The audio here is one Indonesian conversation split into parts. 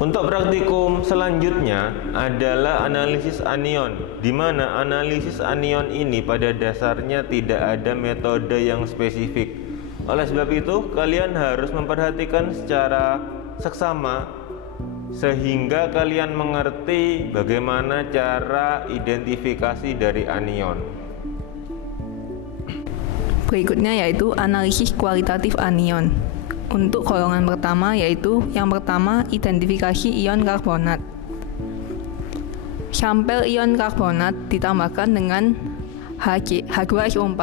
Untuk praktikum selanjutnya adalah analisis anion, di mana analisis anion ini pada dasarnya tidak ada metode yang spesifik. Oleh sebab itu, kalian harus memperhatikan secara seksama sehingga kalian mengerti bagaimana cara identifikasi dari anion. Berikutnya yaitu analisis kualitatif anion. Untuk golongan pertama yaitu yang pertama identifikasi ion karbonat. Sampel ion karbonat ditambahkan dengan H2SO4.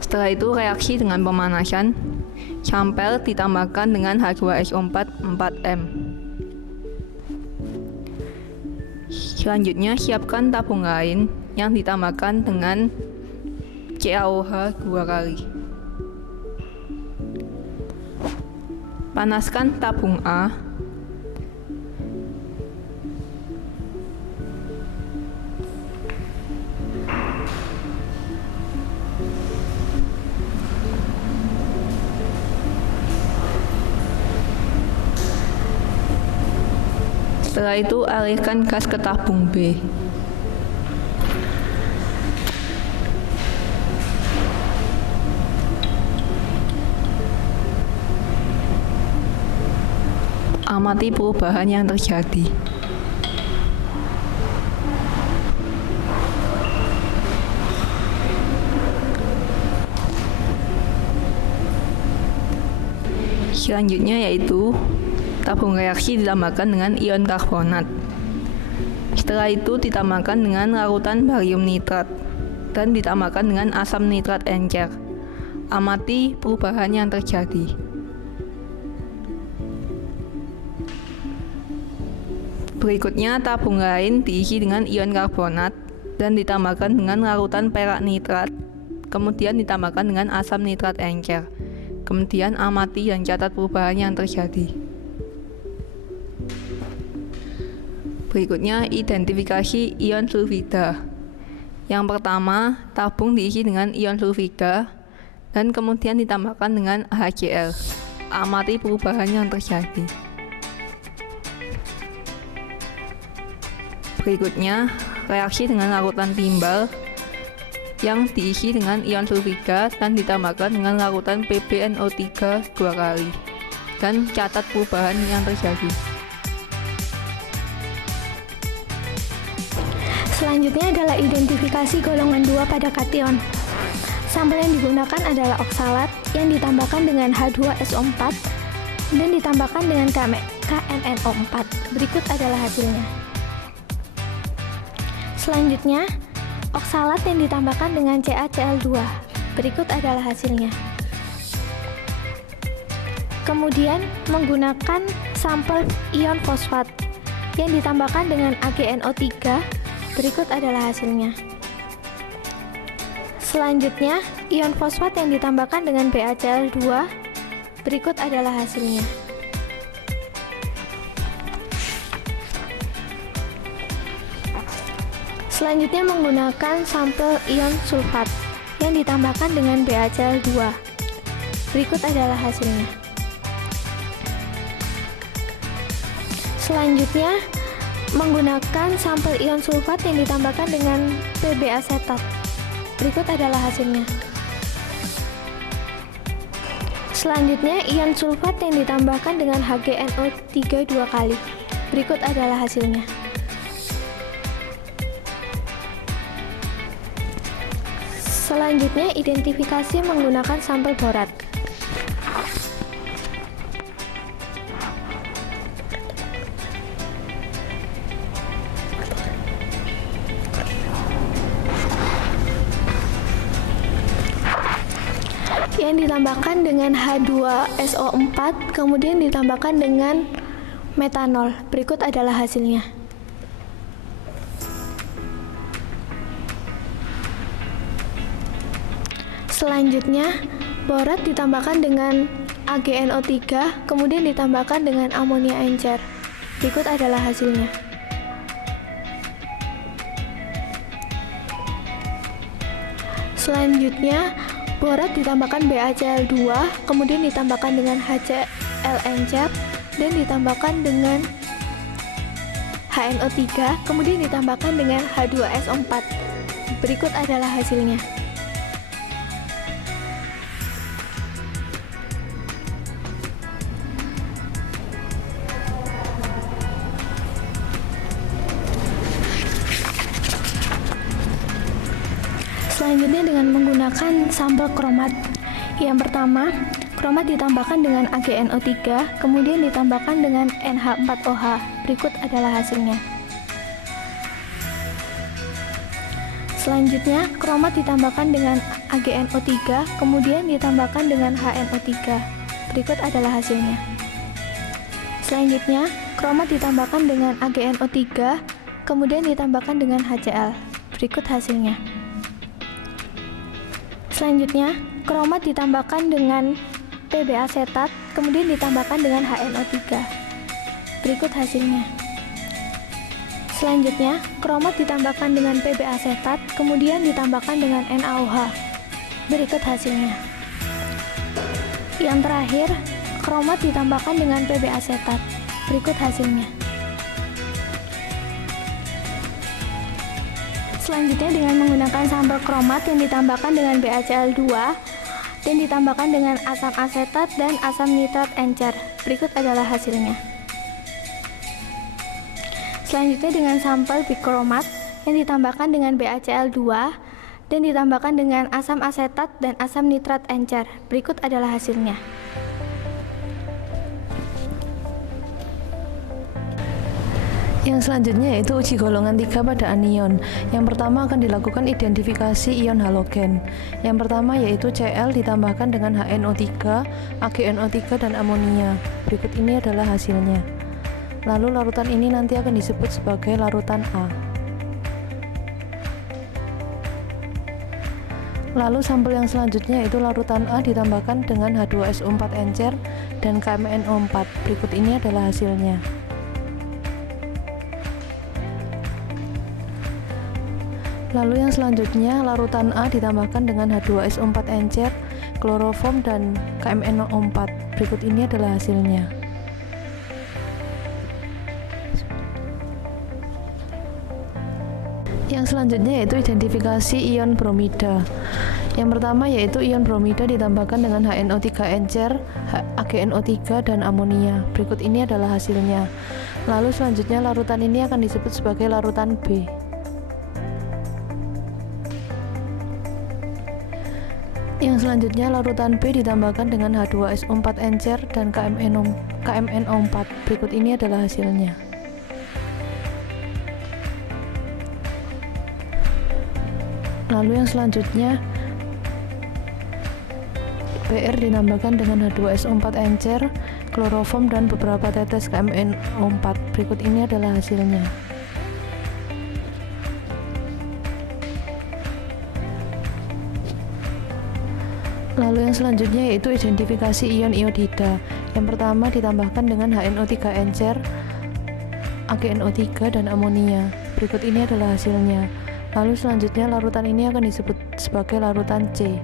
Setelah itu reaksi dengan pemanasan, sampel ditambahkan dengan H2SO4 4M. Selanjutnya siapkan tabung lain yang ditambahkan dengan CaOH 2 kali. Panaskan tabung A. Setelah itu alirkan gas ke tabung B. Amati perubahan yang terjadi. Selanjutnya yaitu tabung reaksi ditambahkan dengan ion karbonat. Setelah itu ditambahkan dengan larutan barium nitrat dan ditambahkan dengan asam nitrat encer. Amati perubahan yang terjadi. Berikutnya tabung lain diisi dengan ion karbonat dan ditambahkan dengan larutan perak nitrat, kemudian ditambahkan dengan asam nitrat encer. Kemudian amati dan catat perubahan yang terjadi. Berikutnya identifikasi ion sulfida. Yang pertama, tabung diisi dengan ion sulfida dan kemudian ditambahkan dengan HCl. Amati perubahan yang terjadi. Berikutnya, reaksi dengan larutan timbal yang diisi dengan ion sulfida dan ditambahkan dengan larutan PbNO3 2 kali. Dan catat perubahan yang terjadi. Selanjutnya adalah identifikasi golongan 2 pada kation. Sampel yang digunakan adalah oksalat yang ditambahkan dengan H2SO4 dan ditambahkan dengan KNNO4. Berikut adalah hasilnya. Selanjutnya, oksalat yang ditambahkan dengan CaCl2. Berikut adalah hasilnya. Kemudian, menggunakan sampel ion fosfat yang ditambahkan dengan AgNO3. Berikut adalah hasilnya. Selanjutnya, ion fosfat yang ditambahkan dengan BaCl2. Berikut adalah hasilnya. Selanjutnya menggunakan sampel ion sulfat yang ditambahkan dengan BaCl2. Berikut adalah hasilnya. Selanjutnya menggunakan sampel ion sulfat yang ditambahkan dengan Pb asetat. Berikut adalah hasilnya. Selanjutnya ion sulfat yang ditambahkan dengan HgNO3 2 kali. Berikut adalah hasilnya. Selanjutnya, identifikasi menggunakan sampel borat. Yang ditambahkan dengan H2SO4, kemudian ditambahkan dengan metanol. Berikut adalah hasilnya. Selanjutnya, borat ditambahkan dengan AgNO3, kemudian ditambahkan dengan amonia encer. Berikut adalah hasilnya. Selanjutnya, Borat ditambahkan BaCl2, kemudian ditambahkan dengan HCl encer, dan ditambahkan dengan HNO3, kemudian ditambahkan dengan H2SO4. Berikut adalah hasilnya. Selanjutnya dengan menggunakan sampel kromat. Yang pertama, kromat ditambahkan dengan AgNO3, kemudian ditambahkan dengan NH4OH. Berikut adalah hasilnya. Selanjutnya, kromat ditambahkan dengan AgNO3, kemudian ditambahkan dengan HNO3. Berikut adalah hasilnya. Selanjutnya, kromat ditambahkan dengan AgNO3, kemudian ditambahkan dengan HCl. Berikut hasilnya. Selanjutnya, kromat ditambahkan dengan Pb asetat, kemudian ditambahkan dengan HNO3. Berikut hasilnya. Selanjutnya, kromat ditambahkan dengan Pb asetat, kemudian ditambahkan dengan NaOH. Berikut hasilnya. Yang terakhir, kromat ditambahkan dengan Pb asetat. Berikut hasilnya. Selanjutnya dengan menggunakan sampel kromat yang ditambahkan dengan BaCl2 dan ditambahkan dengan asam asetat dan asam nitrat encer. Berikut adalah hasilnya. Selanjutnya dengan sampel bikromat yang ditambahkan dengan BaCl2 dan ditambahkan dengan asam asetat dan asam nitrat encer. Berikut adalah hasilnya. Yang selanjutnya yaitu uji golongan 3 pada anion. Yang pertama akan dilakukan identifikasi ion halogen. Yang pertama yaitu Cl ditambahkan dengan HNO3, AgNO3 dan amonia. Berikut ini adalah hasilnya. Lalu larutan ini nanti akan disebut sebagai larutan A. Lalu sampel yang selanjutnya yaitu larutan A ditambahkan dengan H2SO4 encer dan KMNO4. Berikut ini adalah hasilnya. Lalu yang selanjutnya larutan A ditambahkan dengan H2SO4 encer, kloroform dan KMNO4. Berikut ini adalah hasilnya. Yang selanjutnya yaitu identifikasi ion bromida. Yang pertama yaitu ion bromida ditambahkan dengan HNO3 encer, AgNO3 dan amonia. Berikut ini adalah hasilnya. Lalu selanjutnya larutan ini akan disebut sebagai larutan B. Yang selanjutnya larutan B ditambahkan dengan H2SO4 encer dan KMNO4. Berikut ini adalah hasilnya. Lalu yang selanjutnya Br ditambahkan dengan H2SO4 encer, kloroform dan beberapa tetes KMNO4. Berikut ini adalah hasilnya. Lalu yang selanjutnya yaitu identifikasi ion iodida. Yang pertama ditambahkan dengan HNO3 encer, AgNO3 dan amonia. Berikut ini adalah hasilnya. Lalu selanjutnya larutan ini akan disebut sebagai larutan C.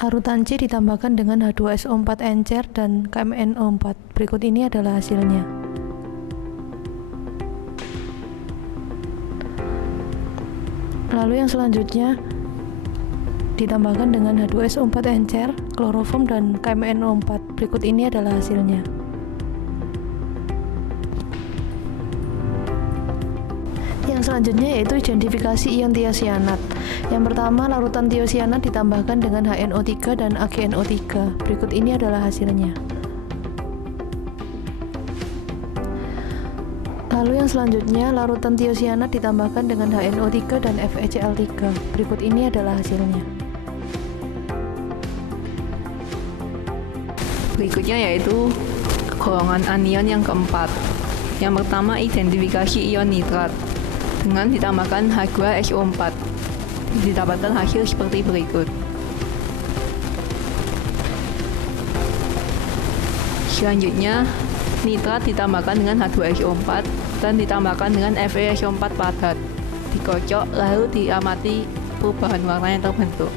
Larutan C ditambahkan dengan H2SO4 encer dan KMNO4. Berikut ini adalah hasilnya. Lalu yang selanjutnya ditambahkan dengan H2SO4 encer, kloroform dan KMNO4. Berikut ini adalah hasilnya. Yang selanjutnya yaitu identifikasi ion tiosianat. Yang pertama larutan tiosianat ditambahkan dengan HNO3 dan AgNO3. Berikut ini adalah hasilnya. Lalu yang selanjutnya larutan tiosianat ditambahkan dengan HNO3 dan FeCl3. Berikut ini adalah hasilnya. Berikutnya yaitu golongan anion yang keempat. Yang pertama identifikasi ion nitrat dengan ditambahkan H2SO4. Didapatkan hasil seperti berikut. Selanjutnya nitrat ditambahkan dengan H2SO4 dan ditambahkan dengan FeSO4 padat. dikocok lalu diamati perubahan warna yang terbentuk.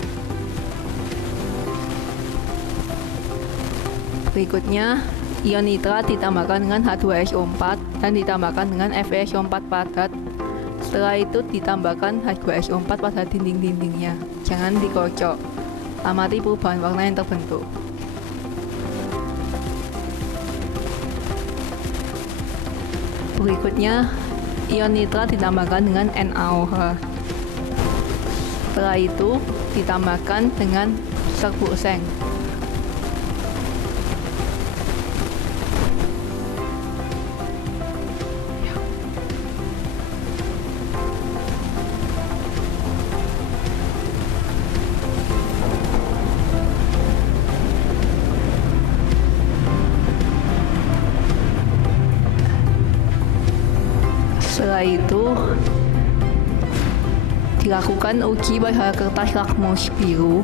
Berikutnya, ion nitrat ditambahkan dengan H2SO4 dan ditambahkan dengan FeSO4 padat. Setelah itu ditambahkan H2SO4 pada dinding-dindingnya. Jangan dikocok. Amati perubahan warna yang terbentuk. Berikutnya, ion nitrat ditambahkan dengan NaOH. Setelah itu ditambahkan dengan serbuk seng. Setelah itu dilakukan uji pada kertas lakmus biru.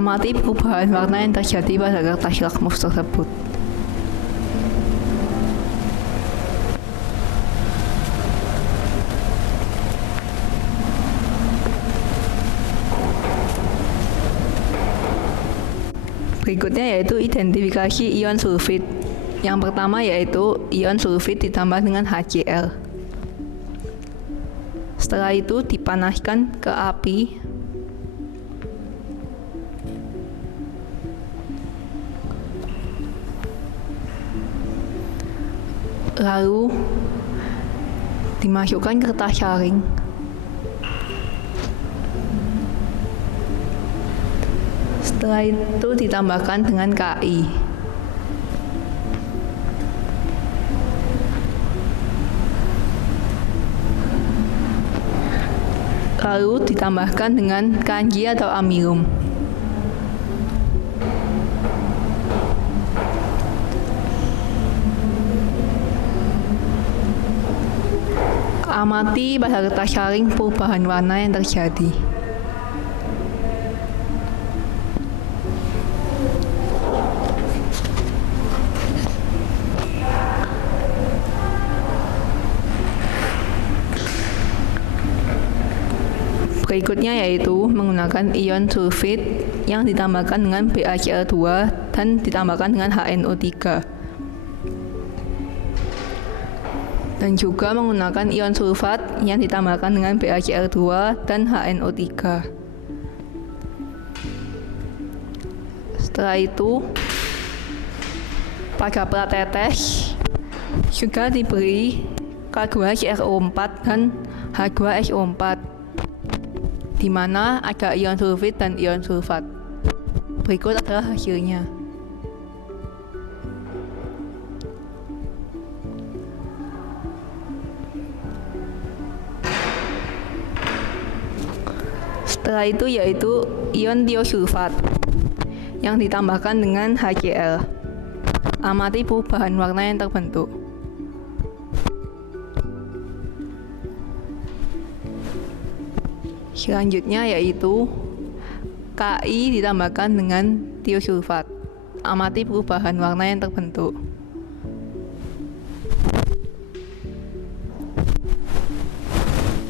Amati perubahan warna yang terjadi pada kertas lakmus tersebut. Berikutnya yaitu identifikasi ion sulfit. Yang pertama yaitu ion sulfit ditambah dengan HCl. Setelah itu dipanaskan ke api. Lalu dimasukkan kertas saring. Setelah itu ditambahkan dengan Ki. Lalu ditambahkan dengan kanji atau amilum. Amati pada kertas saring perubahan warna yang terjadi. Berikutnya yaitu menggunakan ion sulfit yang ditambahkan dengan BaCl2 dan ditambahkan dengan HNO3. Dan juga menggunakan ion sulfat yang ditambahkan dengan BaCl2 dan HNO3. Setelah itu, pada pratetes juga diberi K2CrO4 dan H2SO4, di mana ada ion sulfit dan ion sulfat. Berikut adalah hasilnya. Setelah itu yaitu ion tiosulfat yang ditambahkan dengan HCl. Amati perubahan warna yang terbentuk. Selanjutnya yaitu Ki ditambahkan dengan tiosulfat. Amati perubahan warna yang terbentuk.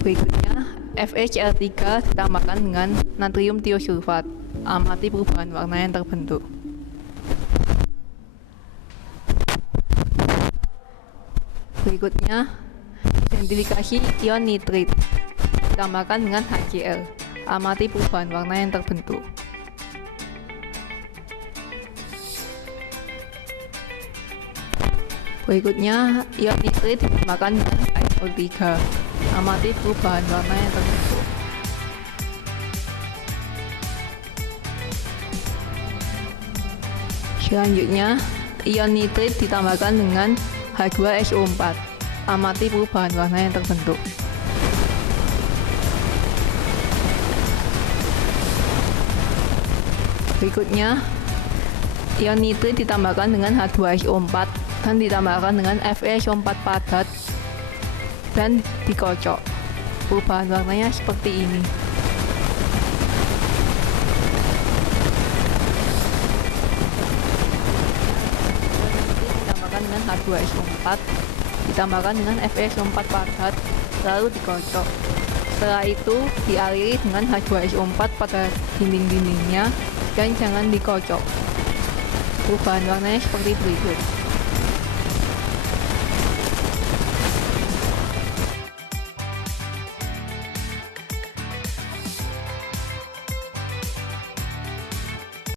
Berikutnya FeCl3 ditambahkan dengan natrium tiosulfat. Amati perubahan warna yang terbentuk. Berikutnya identifikasi ion nitrit ditambahkan dengan HCl. Amati perubahan warna yang terbentuk. Berikutnya ion nitrit ditambahkan dengan HNO3. Amati perubahan warna yang terbentuk. Selanjutnya, ion nitrit ditambahkan dengan H2SO4. Amati perubahan warna yang terbentuk. Berikutnya, Ion nitrit ditambahkan dengan H2SO4 dan ditambahkan dengan FeSO4 padat dan dikocok. Perubahan warnanya seperti ini. Ditambahkan dengan H2SO4, ditambahkan dengan FeSO4 padat, lalu dikocok. Setelah itu dialiri dengan H2SO4 pada dinding-dindingnya dan jangan dikocok. Perubahan warnanya seperti berikut.